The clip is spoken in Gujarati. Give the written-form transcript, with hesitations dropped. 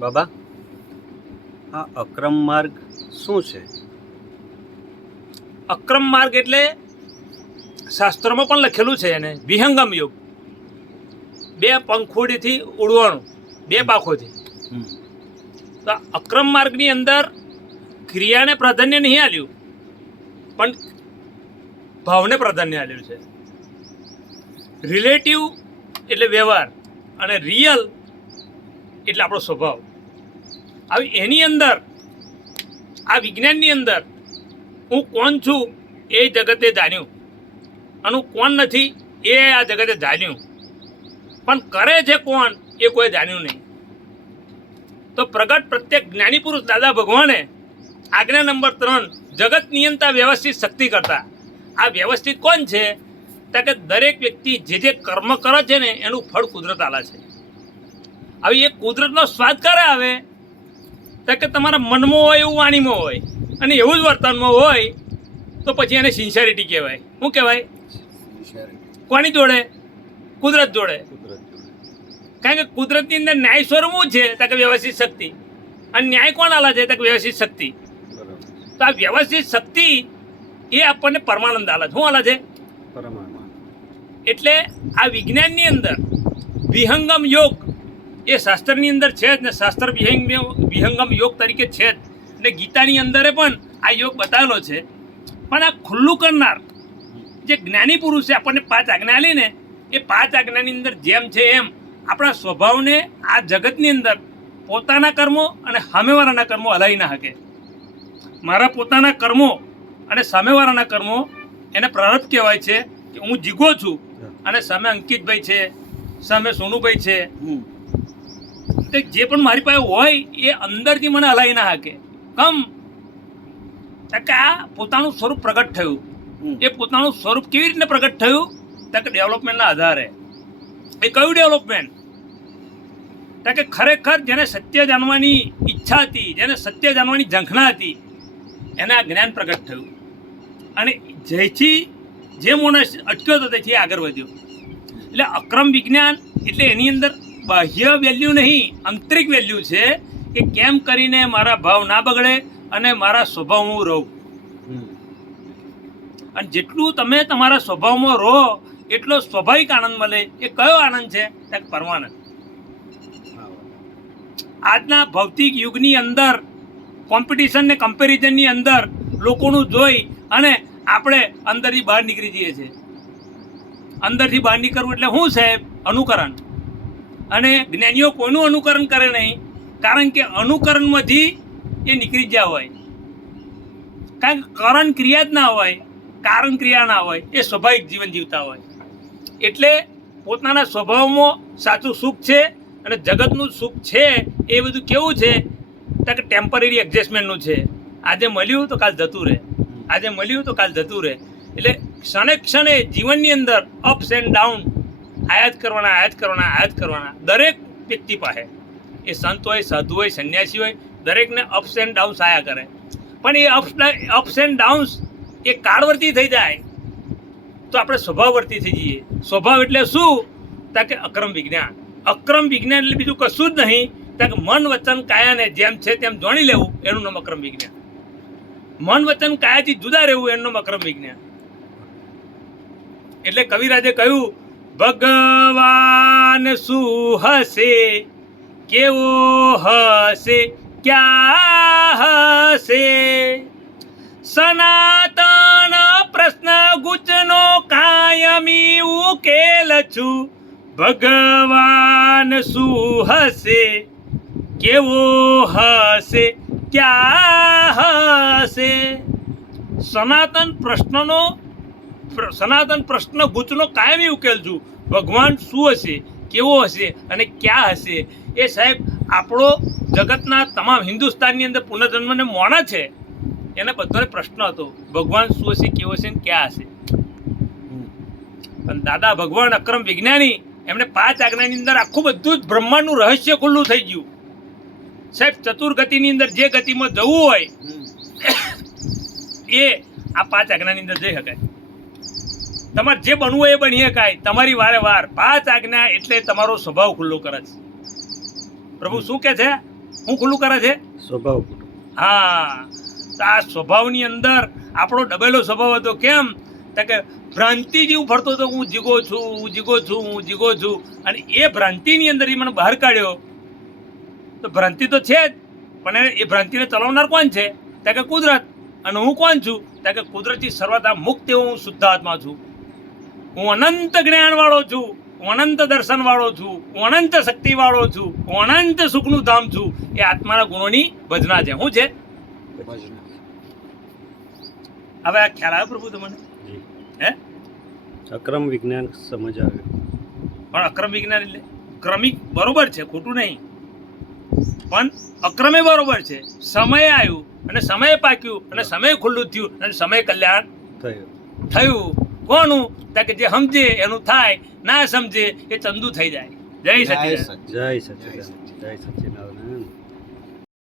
બાબા, આ અક્રમ માર્ગ શું છે? અક્રમ માર્ગ એટલે શાસ્ત્રોમાં પણ લખેલું છે એને વિહંગમ યુગ, બે પંખોડીથી ઉડવાનું, બે પાંખોથી. તો અક્રમ માર્ગની અંદર ક્રિયાને પ્રાધાન્ય નહીં આલ્યું, પણ ભાવને પ્રાધાન્ય આલ્યું છે. રિલેટિવ એટલે વ્યવહાર અને રિયલ એટલે આપણો સ્વભાવ. હવે એની અંદર આ વિજ્ઞાનની અંદર હું કોણ છું એ જગતે જાણ્યું અને હું કોણ નથી એ આ જગતે જાણ્યું, પણ કરે છે કોણ એ કોઈ જાણ્યું નહીં. તો પ્રગટ પ્રત્યેક જ્ઞાની પુરુષ દાદા ભગવાને આજ્ઞા નંબર 3 જગત નિયંતા વ્યવસ્થિત શક્તિ કરતા. આ વ્યવસ્થિત કોણ છે? તો કે દરેક વ્યક્તિ જે જે કર્મ કરે છે ને એનું ફળ કુદરત આલે છે. હવે એ કુદરતનો સ્વાદ ક્યારે આવે? તો કે તમારા મનમાં હોય એવું વાણીમાં હોય અને એવું જ વર્તનમાં હોય તો પછી એને સિન્સિયરિટી કહેવાય. શું કહેવાય? કોની જોડે? કુદરત જોડે. કારણ કે કુદરતની અંદર ન્યાય સ્વરૂપ શું છે? તો કે વ્યવસ્થિત શક્તિ. અને ન્યાય કોણ આલે છે? તો કે વ્યવસ્થિત શક્તિ. તો આ વ્યવસ્થિત શક્તિ એ આપણને પરમાનંદ આલે છે. શું આલે છે? એટલે આ વિજ્ઞાનની અંદર વિહંગમ યોગ એ શાસ્ત્રની અંદર છે જ ને, શાસ્ત્ર વિહંગમ યોગ તરીકે છે જ ને. ગીતાની અંદર પણ આ યોગ બતાવેલો છે. પણ આ ખુલ્લું કરનાર જે જ્ઞાની પુરુષ છે, આપણને 5 આજ્ઞા આલી ને, એ 5 આજ્ઞાની અંદર જેમ છે એમ આપણા સ્વભાવને આ જગતની અંદર પોતાના કર્મો અને સામેવાળાના કર્મો હલાવી ના શકે. મારા પોતાના કર્મો અને સામેવાળાના કર્મો એને પ્રારબ્ધ કહેવાય છે કે હું જીગો છું અને સામે અંકિતભાઈ છે, સામે સોનુભાઈ છે. જે પણ મારી પાસે હોય એ અંદરથી મને હલાવી ના શકે. કે આ પોતાનું સ્વરૂપ પ્રગટ થયું. એ પોતાનું સ્વરૂપ કેવી રીતે પ્રગટ થયું? તો કે ડેવલપમેન્ટના આધારે. એ કયું ડેવલપમેન્ટ? તો કે ખરેખર જેને સત્ય જાણવાની ઈચ્છા હતી, જેને સત્ય જાણવાની ઝંખના હતી, એને આ જ્ઞાન પ્રગટ થયું. અને જેથી જે માણસ અટક્યો હતો તેથી આગળ વધ્યો. એટલે અક્રમ વિજ્ઞાન એટલે એની અંદર બાહ્ય વેલ્યુ નહીં, આંતરિક વેલ્યુ છે કે કેમ કરીને મારા ભાવ ના બગડે અને મારા સ્વભાવ હું રહું. અને જેટલું તમે તમારા સ્વભાવમાં રહો એટલો સ્વાભાવિક આનંદ મળે. એ કયો આનંદ છે? પરમાનંદ. આજના ભૌતિક યુગની અંદર કોમ્પિટિશન ને કમ્પેરિઝનની અંદર લોકોનું જોઈ અને આપણે અંદરથી બહાર નીકળી જઈએ છીએ. અંદરથી બહાર નીકળવું એટલે શું સાહેબ? અનુકરણ. અને જ્ઞાનીઓ કોઈનું અનુકરણ કરે નહીં, કારણ કે અનુકરણમાંથી એ નીકળી ગયા હોય. કારણ કે કરણ ક્રિયા જ ના હોય, કારણ ક્રિયા ના હોય, એ સ્વાભાવિક જીવન જીવતા હોય. એટલે પોતાના સ્વભાવમાં સાચું સુખ છે અને જગતનું સુખ છે એ બધું કેવું છે? તો કે ટેમ્પરરી એડજસ્ટમેન્ટનું છે. આજે મળ્યું તો કાલ જતું રહે, આજે મળ્યું તો કાલ જતું રહે. એટલે ક્ષણે ક્ષણે જીવનની અંદર અપ્સ એન્ડ ડાઉન આયાત કરવાના દરેક વ્યક્તિ પાસે. એ સંત હોય, સાધુ હોય, સંન્યાસી હોય, દરેકને અપ્સ એન્ડ ડાઉન્સ આયા કરે. પણ એ અપ્સ એન્ડ ડાઉન્સ એ કાળવર્તી થઈ જાય તો આપણે સ્વભાવવર્તી થઈ જઈએ. સ્વભાવ એટલે શું? તો કે અક્રમ વિજ્ઞાન. અક્રમ વિજ્ઞાન એટલે બીજું કશું જ નહીં. તો કે મન વચન કાયાને જેમ છે તેમ જાણી લેવું, એનું નામ અક્રમ વિજ્ઞાન. મન વચન કાયાથી જુદા રહેવું, એનું નામ અક્રમ વિજ્ઞાન. એટલે કવિરાજે કહ્યું, ભગવાન શું હશે, કેવો હશે, ક્યાં હશે, સનાતન પ્રશ્ન ગુચનો કાયમી ઉકેલ છું. ભગવાન શું હશે, કેવો હશે, ક્યાં હશે. સનાતન પ્રશ્ન ગુચનો કાયમી ઉકેલ છું. ભગવાન શું હશે, કેવો હશે અને ક્યાં હશે. એ સાહેબ આપણો જગતના તમામ હિન્દુસ્તાનની અંદર પુનર્જન્મને મોણા છે એને બધાને પ્રશ્ન હતો, ભગવાન શું હશે, કેવો હશે ને ક્યાં હશે. પણ દાદા ભગવાન અક્રમ વિજ્ઞાની એમણે 5 આજ્ઞાની અંદર આખું બધું જ બ્રહ્માંડનું રહસ્ય ખુલ્લું થઈ ગયું. સાહેબ ચતુર્ગતિની અંદર જે ગતિમાં જવું હોય એ આ 5 આજ્ઞાની અંદર જઈ શકાય. તમારે જે બનવું હોય એ બની શકાય. તમારી વારે વાર 5 આજ્ઞા એટલે તમારો સ્વભાવ ખુલ્લો કરે છે. પ્રભુ શું કહે છે? હું ખુલ્લું કરે છે? સ્વભાવ ખોટો. હા, તો આ સ્વભાવની અંદર આપણો ડબેલો સ્વભાવ હતો. કેમ? તો કે ભ્રાંતિ જેવું ફરતો હતો, હું જીગો છું, હું જીગો છું, હું જીગો છું. અને એ ભ્રાંતિની અંદર એ મને બહાર કાઢ્યો. તો ભ્રાંતિ તો છે જ, પણ એ ભ્રાંતિને ચલાવનાર કોણ છે? તો કે કુદરત. અને હું કોણ છું? તો કે કુદરતી સર્વતા મુક્ત એવો હું શુદ્ધ આત્મા છું. હું અનંત જ્ઞાનવાળો છું, હું અનંત દર્શનવાળો છું, હું અનંત શક્તિવાળો છું, હું અનંત સુખનું ધામ છું. એ આત્માના ગુણોની ભજના છે. શું છે? હવે આ ખ્યાલ આવ્યો પ્રભુ તમને? જી. હે? અક્રમ વિજ્ઞાન સમજ આવ્યો. પણ અક્રમ વિજ્ઞાન એટલે ક્રમિક બરોબર છે, ખોટું નહીં, પણ અક્રમે બરોબર છે. સમય આવ્યું અને સમય પાક્યું અને સમય ખુલ્લું થયું અને સમય કલ્યાણ થયો. થયું. કોનું? તો કે જે સમજે એનું થાય, ના સમજે એ ચંદુ થઈ જાય. જય સચિદાનંદ. જય સચ્ચિદાનંદ. જય સચ્ચિદાનંદ.